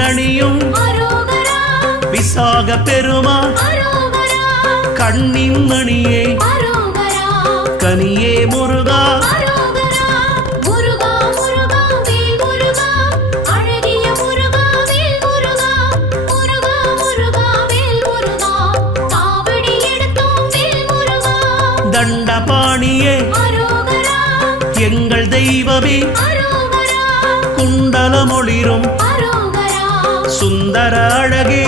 தேரணியும் விசாக பெருமான் கண்ணின் மணியே கனியே முருகா தண்டபாணியே எங்கள் தெய்வமே குண்டலமொளிரும் சுந்தர அழகே